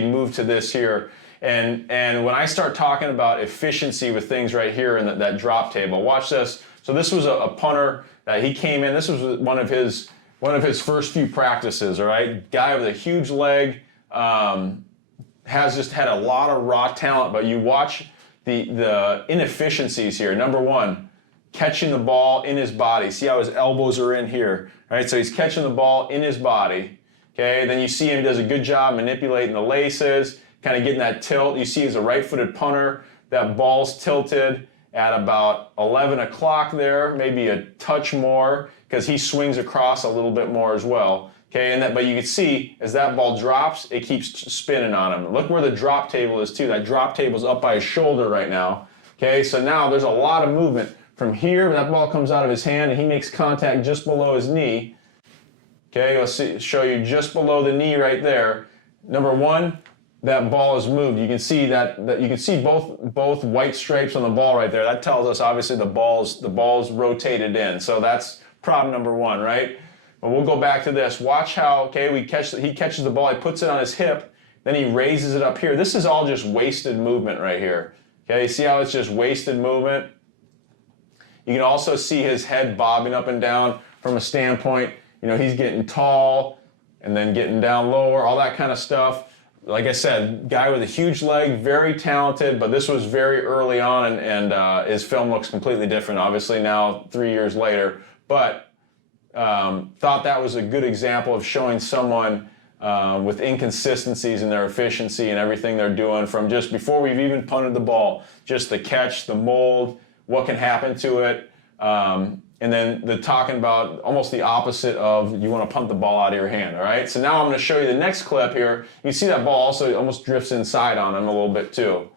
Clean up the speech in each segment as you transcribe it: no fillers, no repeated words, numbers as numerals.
move to this here. And when I start talking about efficiency with things right here in that drop table, watch this. So this was a punter that he came in. This was one of his first few practices. All right, guy with a huge leg, has just had a lot of raw talent. But you watch the inefficiencies here. Number one, catching the ball in his body. See how his elbows are in here. All right, so he's catching the ball in his body. Okay, then you see him does a good job manipulating the laces, kind of getting that tilt. You see he's a right-footed punter. That ball's tilted at about 11 o'clock there, maybe a touch more, because he swings across a little bit more as well. Okay, but you can see as that ball drops, it keeps spinning on him. Look where the drop table is too. That drop table's up by his shoulder right now. Okay, so now there's a lot of movement. From here, that ball comes out of his hand and he makes contact just below his knee. Okay, I'll show you just below the knee right there. Number one, that ball is moved. You can see that you can see both white stripes on the ball right there. That tells us obviously the ball's rotated in. So that's problem number one, right? But we'll go back to this. Watch how, okay, he catches the ball, he puts it on his hip, then he raises it up here. This is all just wasted movement right here. Okay, see how it's just wasted movement? You can also see his head bobbing up and down from a standpoint, you know, he's getting tall and then getting down lower, all that kind of stuff. Like I said, guy with a huge leg, very talented, but this was very early on, and his film looks completely different, obviously now 3 years later. But thought that was a good example of showing someone with inconsistencies in their efficiency and everything they're doing from just before we've even punted the ball, just the catch, the mold, what can happen to it, and then the talking about almost the opposite of you want to punt the ball out of your hand, all right? So now I'm going to show you the next clip here. You see that ball also almost drifts inside on him a little bit too.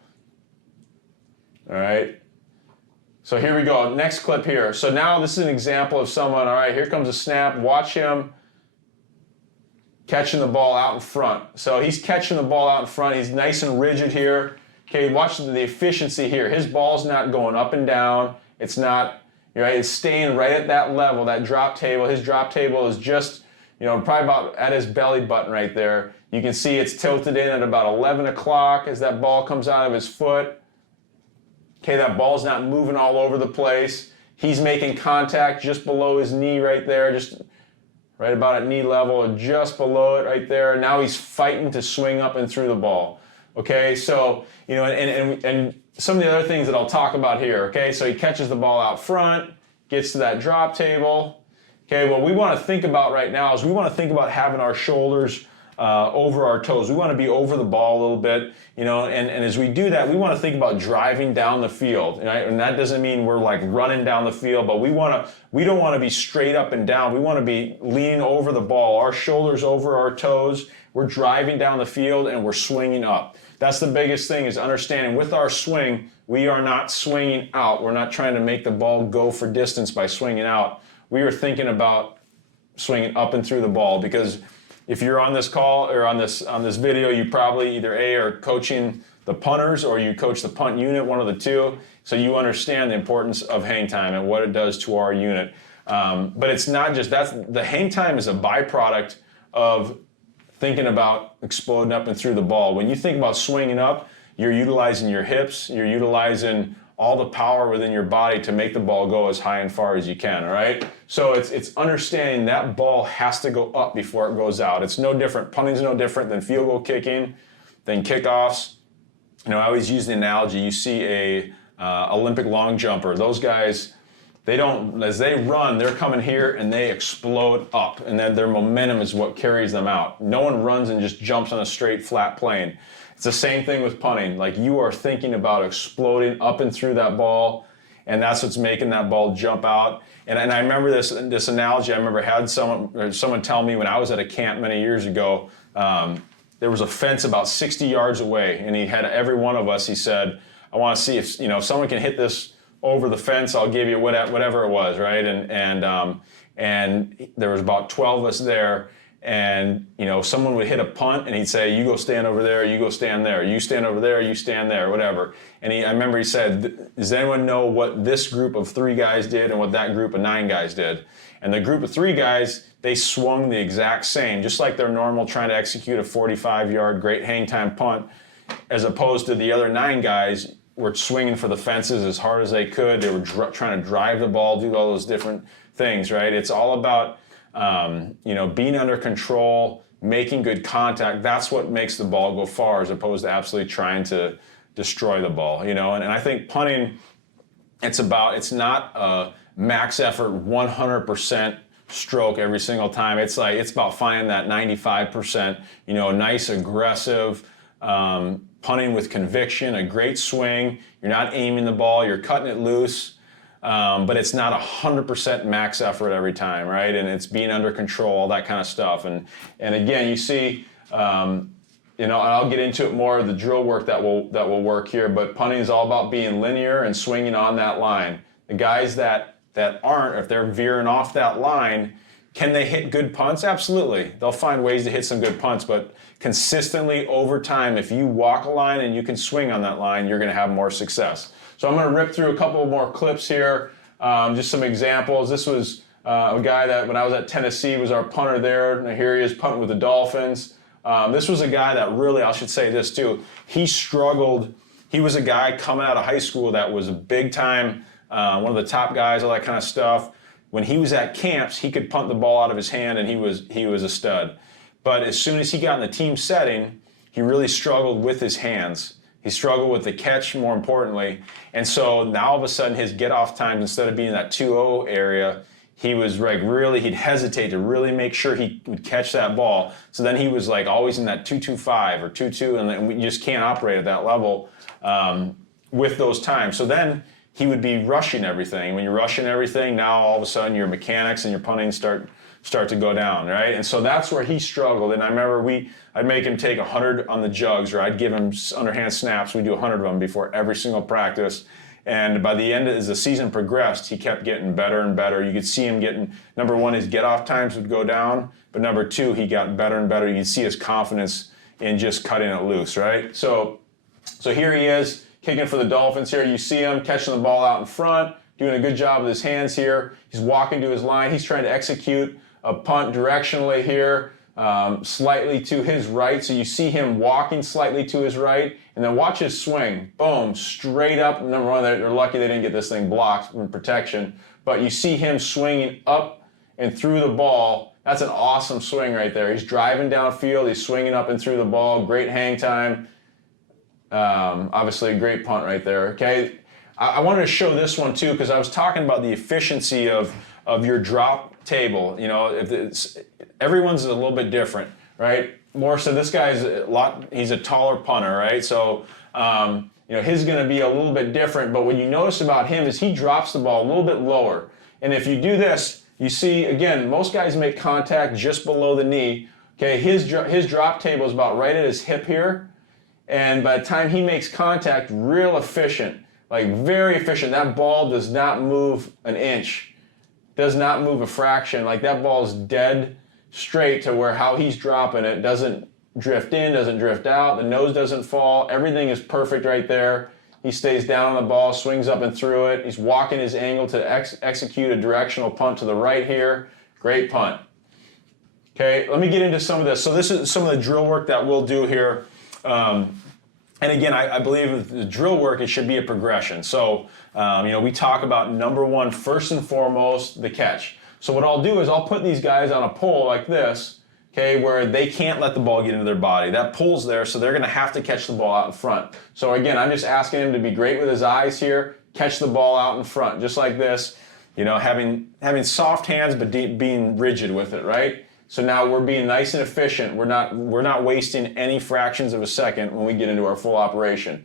All right? So here we go, next clip here. So now this is an example of someone, all right, here comes a snap. Watch him catching the ball out in front. So he's catching the ball out in front. He's nice and rigid here. Okay, watch the efficiency here. His ball's not going up and down. It's not, right, it's staying right at that level, that drop table. His drop table is just, you know, probably about at his belly button right there. You can see it's tilted in at about 11 o'clock as that ball comes out of his foot. Okay, that ball's not moving all over the place. He's making contact just below his knee right there, just right about at knee level, or just below it right there. Now he's fighting to swing up and through the ball. Okay, so, you know, and some of the other things that I'll talk about here, okay? So he catches the ball out front, gets to that drop table. Okay, what we want to think about right now is we want to think about having our shoulders over our toes. We want to be over the ball a little bit, you know, and as we do that, we want to think about driving down the field, right? And that doesn't mean we're like running down the field, but we don't want to be straight up and down. We want to be leaning over the ball, our shoulders over our toes. We're driving down the field and we're swinging up. That's the biggest thing, is understanding with our swing, we are not swinging out. We're not trying to make the ball go for distance by swinging out. We are thinking about swinging up and through the ball, because if you're on this call or on this video, you probably either are coaching the punters or you coach the punt unit, one of the two, so you understand the importance of hang time and what it does to our unit. But it's not just, the hang time is a byproduct of thinking about exploding up and through the ball. When you think about swinging up, you're utilizing your hips, you're utilizing all the power within your body to make the ball go as high and far as you can, all right? So it's understanding that ball has to go up before it goes out. It's no different, punting's no different than field goal kicking, than kickoffs. You know, I always use the analogy, you see a Olympic long jumper, those guys, they don't, as they run, they're coming here and they explode up, and then their momentum is what carries them out. No one runs and just jumps on a straight flat plane. It's the same thing with punting. Like, you are thinking about exploding up and through that ball, and that's what's making that ball jump out. And I remember this analogy. I remember had someone tell me when I was at a camp many years ago, there was a fence about 60 yards away, and he had every one of us, he said, I want to see if, you know, if someone can hit this over the fence, I'll give you whatever it was, right? And there was about 12 of us there, and you know, someone would hit a punt, and he'd say, "You go stand over there. You go stand there. You stand over there. You stand there. Whatever." And I remember he said, "Does anyone know what this group of 3 guys did and what that group of 9 guys did?" And the group of 3 guys, they swung the exact same, just like they're normal trying to execute a 45-yard great hang time punt, as opposed to the other 9 guys were swinging for the fences as hard as they could. They were trying to drive the ball, do all those different things, right? It's all about being under control, making good contact. That's what makes the ball go far, as opposed to absolutely trying to destroy the ball. And I think punting, it's not a max effort 100% stroke every single time. It's about finding that 95%, nice aggressive punting with conviction, a great swing. You're not aiming the ball, you're cutting it loose. But it's not 100% max effort every time, right? And it's being under control, all that kind of stuff. And again, you see, and I'll get into it more of the drill work that will work here. But punting is all about being linear and swinging on that line. The guys that aren't, if they're veering off that line, can they hit good punts? Absolutely. They'll find ways to hit some good punts, but consistently over time, if you walk a line and you can swing on that line, you're going to have more success. So I'm going to rip through a couple more clips here, just some examples. This was a guy that when I was at Tennessee was our punter there. And here he is punting with the Dolphins. This was a guy that really, I should say this too, he struggled. He was a guy coming out of high school that was a big time, one of the top guys, all that kind of stuff. When he was at camps, he could punt the ball out of his hand and he was a stud. But as soon as he got in the team setting, he really struggled with his hands. He struggled with the catch, more importantly. And so now all of a sudden his get-off times, instead of being in that 2-0 area, he was like he'd hesitate to really make sure he would catch that ball. So then he was like always in that 2-2-5 or 2-2, and then we just can't operate at that level with those times. So then he would be rushing everything. When you're rushing everything, now all of a sudden your mechanics and your punting start to go down, right? And so that's where he struggled. And I remember I'd make him take 100 on the jugs, or I'd give him underhand snaps. We'd do 100 of them before every single practice. And by the end, as the season progressed, he kept getting better and better. You could see him getting, number one, his get-off times would go down, but number two, he got better and better. You could see his confidence in just cutting it loose, right? So here he is, kicking for the Dolphins here. You see him catching the ball out in front, doing a good job with his hands here. He's walking to his line. He's trying to execute a punt directionally here, slightly to his right. So you see him walking slightly to his right, and then watch his swing. Boom, straight up. Number one, they're lucky they didn't get this thing blocked from protection. But you see him swinging up and through the ball. That's an awesome swing right there. He's driving downfield. He's swinging up and through the ball. Great hang time. Obviously, a great punt right there. Okay, I wanted to show this one too because I was talking about the efficiency of your drop table. Everyone's a little bit different, right? More so, this guy's he's a taller punter, right? So, his going to be a little bit different. But what you notice about him is he drops the ball a little bit lower. And if you do this, you see, again, most guys make contact just below the knee. Okay, his drop table is about right at his hip here. And by the time he makes contact, real efficient, like very efficient. That ball does not move an inch, does not move a fraction. Like that ball is dead straight to where how he's dropping it doesn't drift in, doesn't drift out, the nose doesn't fall, everything is perfect right there. He stays down on the ball, swings up and through it. He's walking his angle to execute a directional punt to the right here. Great punt. Okay, let me get into some of this. So this is some of the drill work that we'll do here. And again, I believe with the drill work, it should be a progression. So, we talk about number one, first and foremost, the catch. So what I'll do is I'll put these guys on a pole like this, okay, where they can't let the ball get into their body. That pole's there, so they're going to have to catch the ball out in front. So again, I'm just asking him to be great with his eyes here, catch the ball out in front, just like this, having soft hands but being rigid with it, right? So now we're being nice and efficient. We're not wasting any fractions of a second when we get into our full operation.